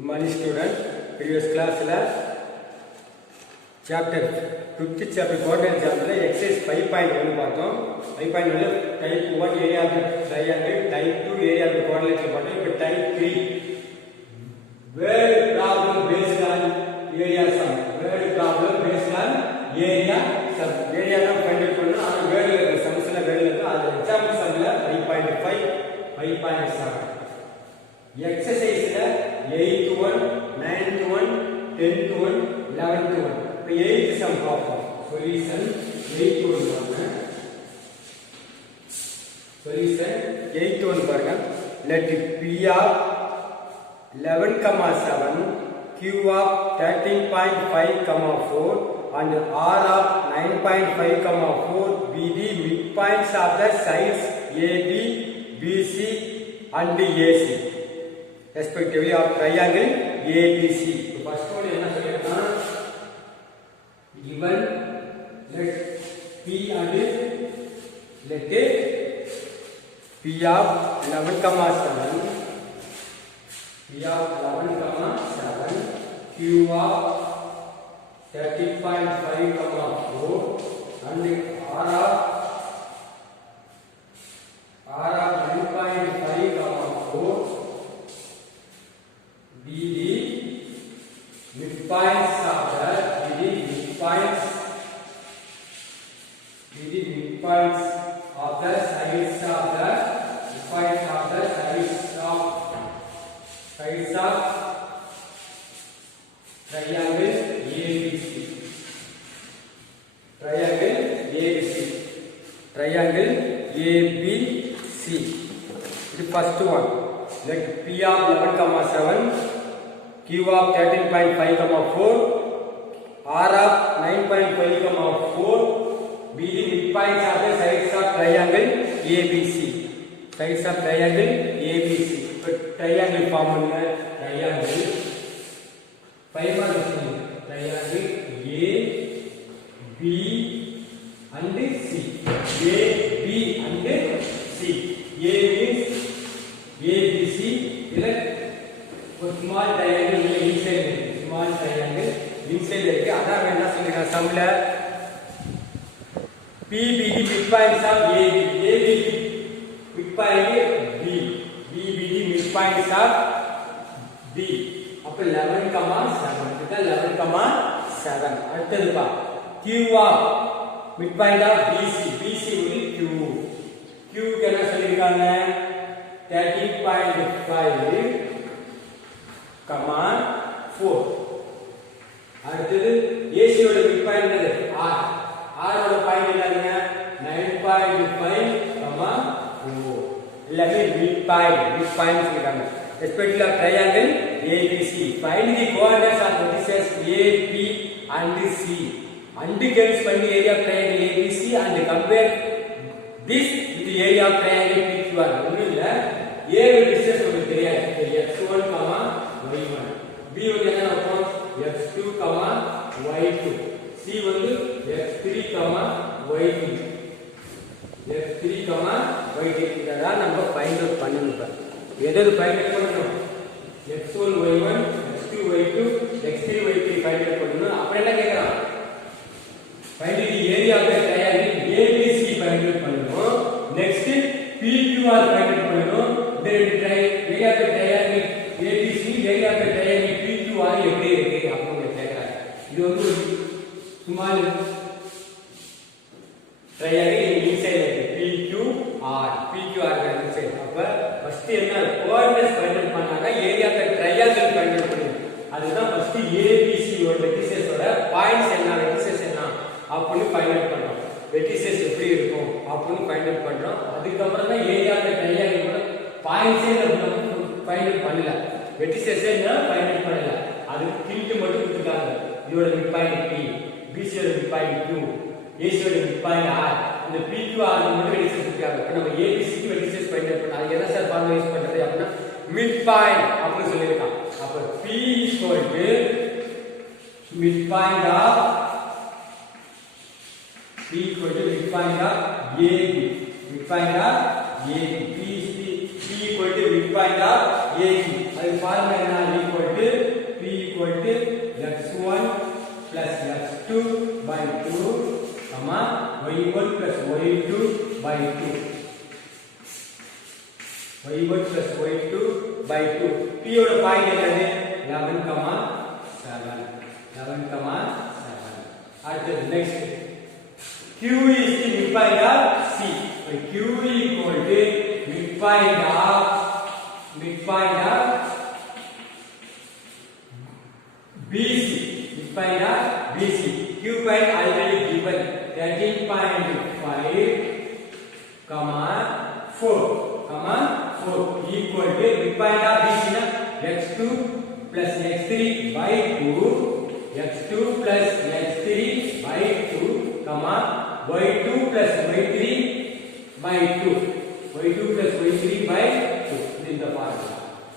Money student, previous class chapter 5th chapter quarter chapter exercise 5.1 பார்த்தோம் 5.1 type 1 area of the triangle, type 2 area of the quadrilateral பார்த்தோம். இப்போ type 3 word problem based on area sum. Word problem based on area sum. area தான் find out பண்ணனும். அந்த word ல sumsல word ல அது example sumல 5.5 5.7 exercise ல 8th one 9th one 10th one 11th one. இப்போ 8th sum பார்ப்போம். solution 8th one பாருங்க. solution 8th one பாருங்க. let p of 11,7 q of 13.5,4 and r of 9.5,4 be the midpoints of the sides AB, BC and AC respectively of triangle ABC. First one என்ன சொல்லிருக்கான், given let P and let P of 11,7 P of 11,7 Q of 30.5,4 and R of 9.5,4 be the midpoints of the midpoints of the sides of the midpoints of the sides of triangle ABC. Triangle ABC. Triangle ABC. The first one. Let P of 11,7, Q of 13.5,4, R of 9.5,4 be the midpoints of the sides of triangle ABC. Sides of triangle ABC. Triangle formula triangle 5 triangle A, B and C. A, B and C. A means ABC. Small triangle inside. Small triangle inside இருக்கு. அதான் என்ன சொல்றீங்க சம்ல P be the midpoints of AB. AB midpoint B. B be the midpoints of B. அப்ப 11,7 இது 11,7. அடுத்தது பா Q of midpoint of BC. BC will Q. Q க்கு என்ன சொல்லிருக்காங்க 30.5 4. அடுத்தது AC ஓட midpoint என்னது R. R ஓட பாயிண்ட் என்னங்க 9.5 4. எல்லாமே midpoint சொல்லிருக்காங்க. Especially of triangle ABC. Find the coordinates of vertices A, B and C. And gives பண்ணி area of triangle ABC and compare this with the area of triangle PQR. ஒண்ணும் இல்ல A vertices உங்களுக்கு தெரியாது. x1, y1. B வந்து என்ன இருக்கும் x2, y2. C வந்து x3, y3. x3, y3 இதெல்லாம் நம்ம ஃபைண்ட் அவுட் பண்ணனும். எதை ஃபைண்ட் அவுட் பண்ணனும் x1, y1, x2, y2, x3, y3 find out பண்ணனும். அப்புறம் என்ன கேக்குறான் find the area of the triangle ABC find out பண்ணனும். நெக்ஸ்ட் PQR ஃபைண்ட் அவுட் பண்ணனும். இந்த ரெண்டு area of the triangle ABC area of the triangle PQR எப்படி இருக்கு அப்படின்னு கேக்குறாங்க. இது வந்து small triangle inside PQR inside. அப்ப ஃபர்ஸ்ட் என்ன கோஆர்டினேட்ஸ் ஃபைண்ட் அவுட் பண்ணாங்க area of the triangle find out பண்ணனும். அதுதான் ஃபர்ஸ்ட் ABC ஓட வெர்டிசஸ் ஓட பாயிண்ட்ஸ் என்ன வெர்டிசஸ் என்ன அப்படி ஃபைண்ட் அவுட் பண்றோம். வெர்டிசஸ் எப்படி இருக்கும் அப்படி ஃபைண்ட் அவுட் பண்றோம். அதுக்கு அப்புறம் தான் ஏரியா ஆஃப் தி ட்ரையாங்கிள் ஓட பாயிண்ட்ஸே நம்ம ஃபைண்ட் அவுட் பண்ணல. வெர்டிசஸ் என்ன ஃபைண்ட் அவுட் பண்ணல. அதுக்கு டில்ட் மட்டும் கொடுத்துட்டாங்க. இதோட மிட்பாயிண்ட் P, BC ஓட மிட்பாயிண்ட் Q, AC ஓட மிட்பாயிண்ட் R. இந்த PQR மட்டும் வெர்டிசஸ் கொடுத்தாங்க. இப்போ நம்ம ABC க்கு வெர்டிசஸ் ஃபைண்ட் அவுட் பண்ணா அது என்ன சார் ஃபார்முலா யூஸ் பண்றது அப்படினா மிட்பாயிண்ட் அப்படி சொல்லிருக்காங்க. அப்ப P midpoint of P equal to midpoint of AB. Midpoint of AB. P equal to midpoint of AB. அது ஃபார்முலா என்ன? equal to p equal to x1 plus x2 by 2 comma y1 plus y2 by 2 y1 plus y2 by 2 p ஓட point என்னது 11 comma 7 11 comma 7 அடுத்து next q is the midpoint of c so q equal to midpoint of BC midpoint of BC q point already given 13.5 comma 4 equal to midpoint of BC na x2 plus x3 by 2 x2 plus x3 by 2 comma y2 plus y3 by 2 y2 plus y3 by 2 this is the formula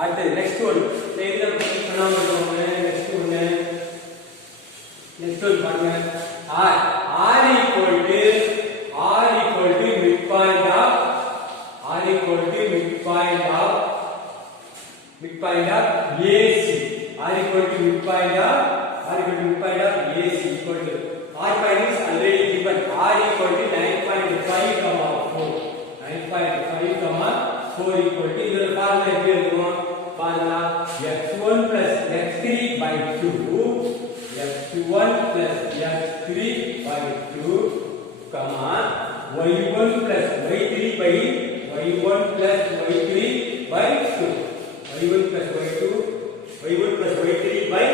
அடுத்து next one இந்த பண்ணாம next one பாருங்க r equal to midpoint of AC r equal to midpoint of AC equal to r point is already given r equal to 9.5 comma 4 equal to இதோட formula எப்படி எழுதுவோம் பாருங்க x1 plus x3 by 2 x1 plus x3 by 2 comma y1 plus y3 by 2 y1 plus y3 by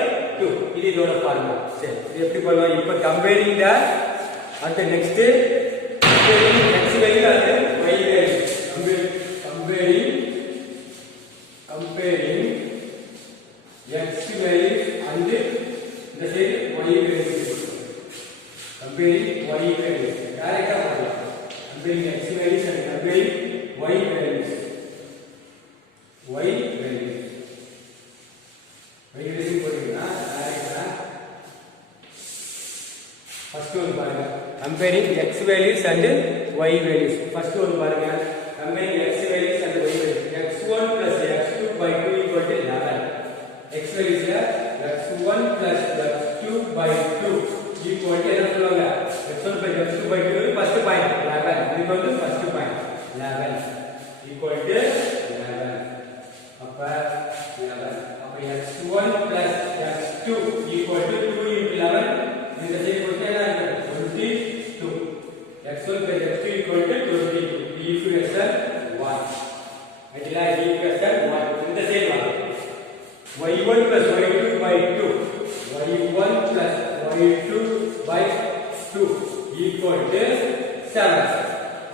2 இது இதோட formula சரி இது எப்படி பண்ணலாம் இப்போ கம்பேரிங் த அடுத்து நெக்ஸ்ட் கம்பேரிங் x வேல்யூ அது y value comparing x values and the same y values comparing y values direct comparing x values and comparing y values போடுறீங்களா direct first one பாருங்க comparing x values and y values first one பாருங்க comparing x values and y values x1 plus x2 by 2 equal to 11 x values x1 plus x2 by 2 equal to என்ன சொல்லுவாங்க x1 plus x2 by 2 first point 11 equal to first point 11 equal to 11 அப்ப x1 plus x2 equal to 2 into 11 இந்த side போட்டு என்ன இருக்கு 22 x1 plus x2 equal to 22 equation 1 Adila equation 1 in the same way y1 plus y2 by 2 y1 plus y2 by 2 equal to 7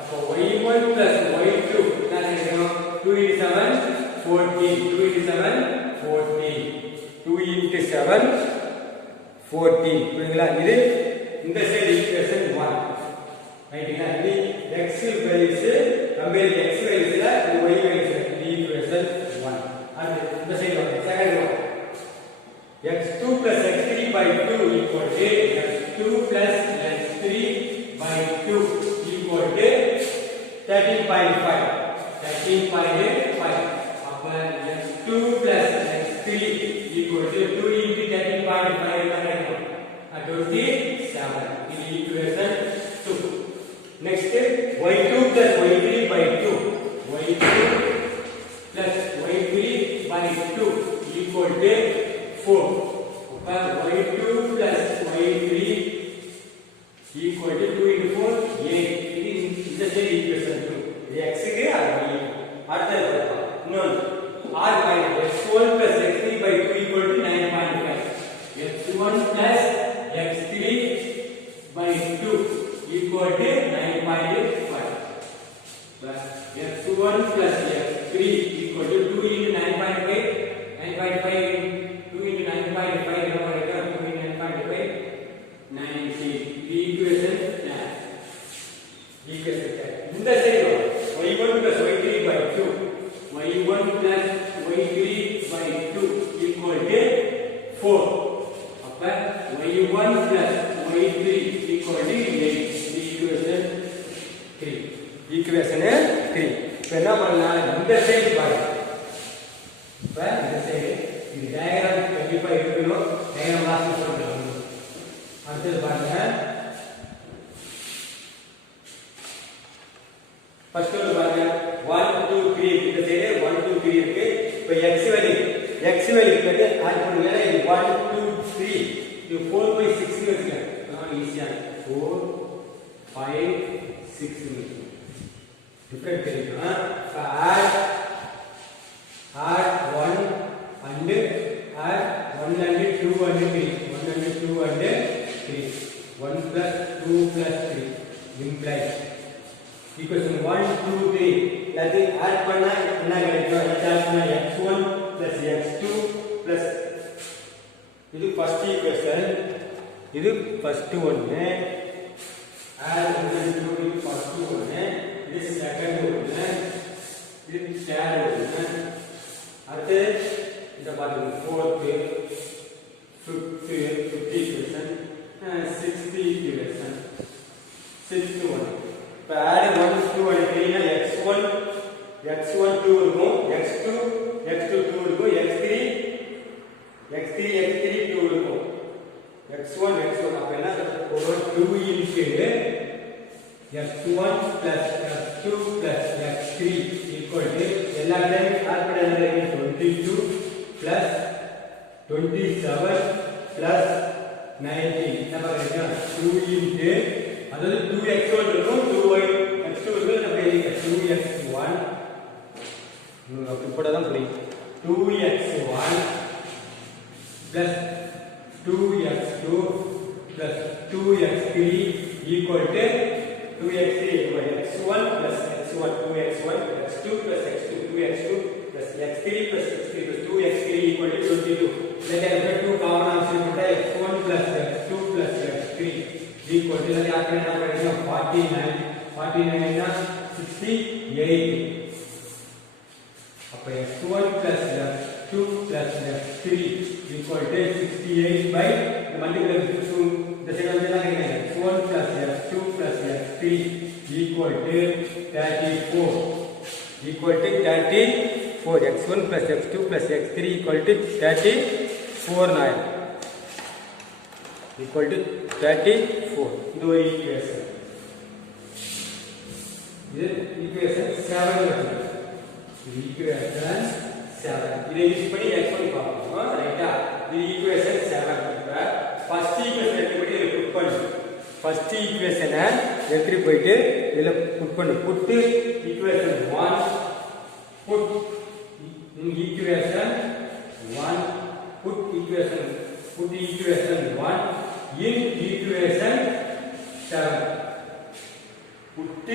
அப்போ y1 plus y2 என்ன செய்யணும் 2 into 7 14 2 into 7 14 2 into 7 14 புரியுங்களா இது இந்த சைடு equation 1 ரைட்டுங்களா இது x values compare x values ல இது y values equation 1 and the second one x2 plus x3 by 2 equal to x2 plus x3 by 2 equal to 13.5 அப்ப x2 plus x3 equal to 2 into 13.5 என்ன இருக்கும் 27 இது equation 2 next y2 plus y3 by 2 y2 plus y3 by 2 equal to 4 அப்ப y2 plus y3 equal to 2 into 4 8 இது இந்த side equation 2 இது x க்கு அது y அடுத்து இன்னொரு r point x1 plus x3 by 2 equal to 9.5 x1 plus x3 by 2 equal to 9.5 plus x1 plus x3 equal to 2 into 9.5 2 into 9.5 என்ன பண்ணுங்க 2 into 9.5 90 equation இந்த side y1 plus y3 by 2 y1 plus y3 by 2 equal to 4 அப்ப y1 plus y3 equal to 8 equation 3 இப்ப என்ன பண்ணலாம் இந்த side பாருங்க இப்ப இந்த சைடு இது டயக்ராம் கண்டிப்பா இருக்கணும். டயக்ராம் லாஸ்ட் சொல்றேன். அடுத்து பாருங்க. ஃபர்ஸ்ட் ஒன்று பாருங்க. 1 2 3 இந்த சைடு 1 2 3 இருக்கு. இப்போ x வேல்யூ வந்து ஆட் பண்ணுங்க. இது 1 2 3 இது 4 by 6 னு வெச்சுங்க. நான் ஈஸியா 4 5 6 னு டிஃபரண்ட் தெரியுமா? இப்போ add 1 and add 1 and 2 and 3 1 and 2 and 3 1 plus 2 plus 3 implies equation 1 2 3 எல்லாத்தை ஆட் பண்ணா என்ன கிடைக்கும்? x1 plus x2 plus இது ஃபர்ஸ்ட் ஈக்குவேஷன், இது ஃபர்ஸ்ட் ஒன், add 1 and 2 இது ஃபர்ஸ்ட் ஒன், இது செகண்ட் ஒன், இது தேர்ட் ஒன். அடுத்து இத பாருங்க. fourth fifth equation, sixth equation, sixth one. இப்போ add 1 2 and 3 னா x1 2 இருக்கும், x2 2 இருக்கும், x3 2 இருக்கும், x1 அப்ப என்ன போறோம்? 2 into x1 plus x2 plus x3 equal to எல்லா டைம் ஆட் பண்ணது 22 plus 27 plus 19 என்ன பாருங்க? 2 into அதாவது 2x1 இருக்கும், 2x2 இருக்கும். நம்ம எழுதிக்க 2x1 இப்படிதான் புரியும். 2x1 plus 2x2 plus 2x3 equal to 2x3 equal x1 plus x1 2x1 x2 plus x2 2x2 plus x3 plus x3 plus 2x3 equal to 22. Let us get 2 common answer put x1 plus x2 plus x3 equal to let us get 49 na 68. அப்ப x1 plus x2 plus x3 equal to 68 by multiply the second one x1 plus x2 plus x3 equal to 34 x1 plus x2 plus x3 equal to 34 9 equal to 34. இது ஒரு equation. இது equation 7 வருது. இது equation 7. இதை use பண்ணி x1 பார்ப்போம். ரைட்டா? இது ஈக்குவேஷன் 7. இப்ப ஃபர்ஸ்ட் ஈக்குவேஷன் எடுத்துட்டு இத புட் பண்ணு. ஃபர்ஸ்ட் ஈக்குவேஷனை எடுத்துட்டு போயிட்டு இதல புட் பண்ணு. Put equation 1 put equation 1 put equation 1 in equation 7. Put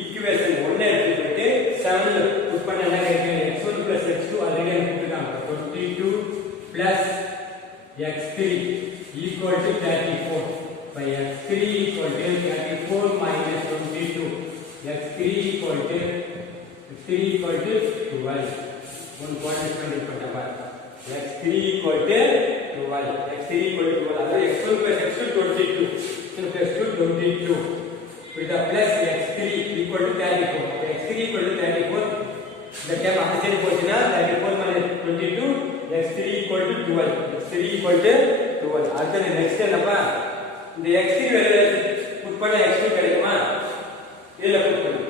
equation 1 எடுத்துட்டு 7 ல புட் பண்ண என்ன கிடைக்கும்? x1 plus x2 ஆல்ரெடி எடுத்துட்டாங்க. 22 plus x3 equal to 34 by x3 equal to 34 minus 22 x3 equal to 12. one point different பண்ணலாம். x3 equal to 12 அதாவது x1 plus x2 22 plus 22 with the plus x3 equal to 34. x3 equal to 34 the term அந்த side போச்சுனா 34 minus 22 x3 equal to 12. x3 equal to 12. அடுத்து next என்னப்பா? இந்த x3 value put பண்ண x2 கிடைக்குமா? இதல put பண்ணு.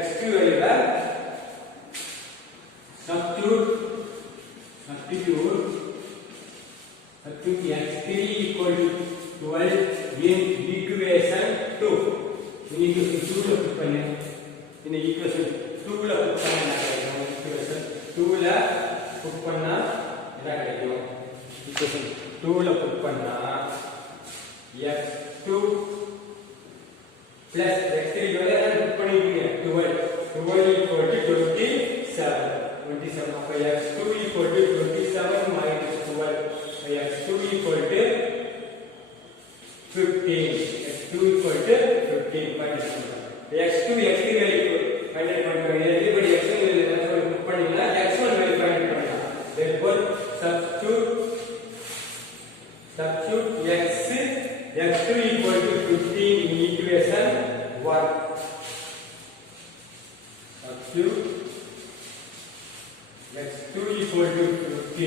x2 வேல்யூல substitute x3 equal to 12 in equation 2. In equation 2 ல புட் பண்ணு. இந்த equation 2 ல புட் பண்ணா equation 2 ல புட் பண்ணா என்ன கிடைக்கும்? equation 2 ல புட் பண்ணா x2 plus x3 வேல்யூ என்ன புட் பண்ணிருக்கீங்க? 12 equal to 27 அப்ப x2 equal to 27 minus 12 x2 equal to 15. x2 equal to 15 x2 x3 value find பண்ணுங்க. everybody x1 வேல்யூ புட் பண்ணீங்களா? x1 வேல்யூ ஃபைண்ட் பண்ணுங்க. therefore substitute x2 equal to 15 in equation 1. substitute x2 equal to 15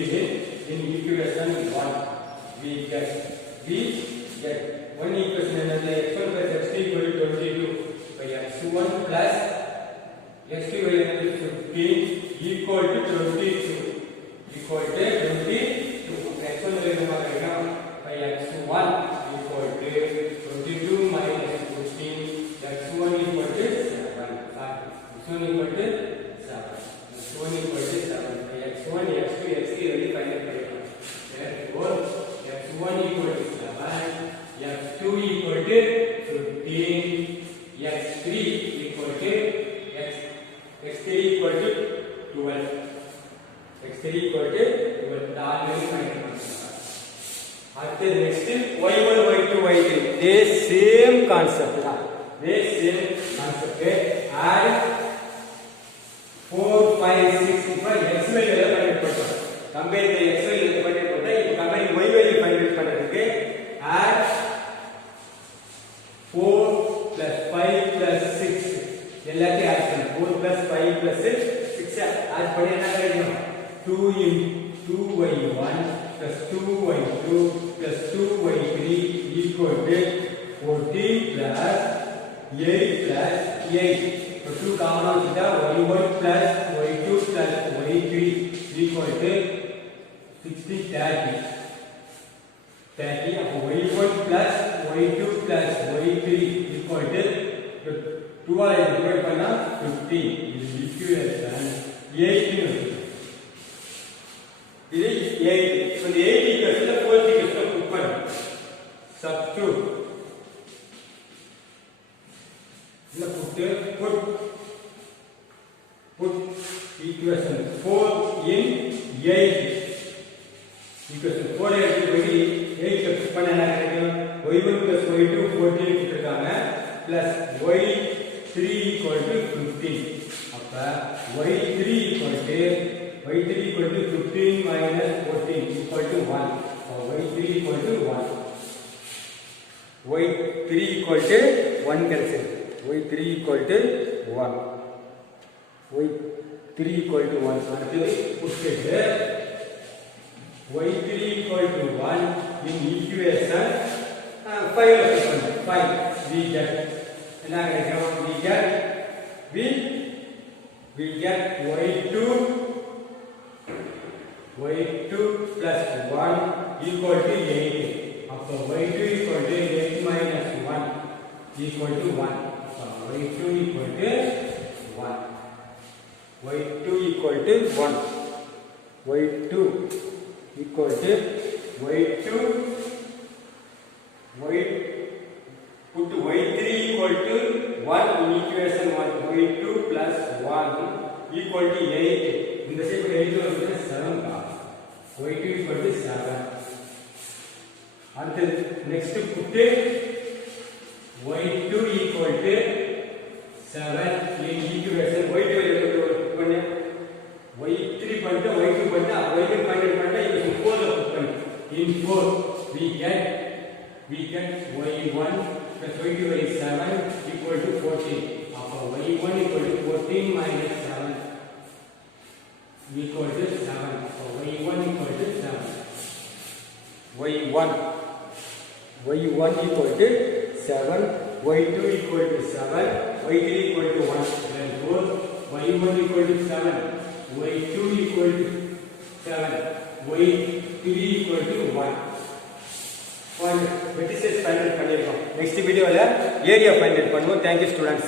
concept தான். இதே same concept. Add 4 5 6 இப்போ x வேல்யூல find பண்றோம். Compare தி x வேல்யூல find பண்ணா இப்போ compare y value find பண்றதுக்கு add 4 5 6 எல்லாத்தையும் ஆட் பண்ணு. 4 5 6 ஆட் பண்ணி என்ன கிடைக்கும்? 2 2y1 2y2 2y3 equal to 14 plus 8 plus 8. So 2 common out is y1 plus y2 plus y3 equal to 60 30. 30 அப்போ y1 plus y2 plus y3 equal to 2 all divide பண்ணா 15. இது equation 8. இது 8. So the 8 equation the fourth equation put பண்ணு. Substitute. இல்ல put equation 4 in 8. equation 4 எடுத்து போய் 8 put பண்ண என்ன கிடைக்கும்? y1 plus y2 14 கொடுத்திருக்காங்க plus y3 equal to 15. அப்ப y3 equal to 15 minus 14 equal to 1. So y3 equal to 1. y3 equal to 1 கிடைச்சது. y3 equal to 1. y3 equal to 1. அடுத்து புடிச்சிட்டு y3 equal to 1 in equation 5 we get என்ன கிடைக்கும்? we get y2 plus 1 equal to 8. அப்போ y2 equal to 8 minus 1 equal to 1. So y2 equal to 1. y2 equal to 1. y2 equal to put y3 equal to 1 in equation 1. y2 plus 1 equal to 8. இந்த side 8 வந்து 7 தான். y2 equal to 7. அடுத்து next put y2 equal to 7 in equation y2 put பண்ணு. y3 பண்ணிட்டு y2 பண்ணிட்டு y2 find பண்ணிட்டு equation 4 ல put பண்ணு. in 4 we get y1 plus y2 is 7 equal to 14. அப்போ y1 equal to 14 minus 7 equal to 7. So y1 equal to 7. y1 equal to 7. y2 equal to 7. y3 equal to 1. Therefore y1 equal to 7. y2 equal to 7. y3 equal to 1. Vertices find பண்ணிருக்கோம். Next video ல area find பண்ணுவோம். Thank you students.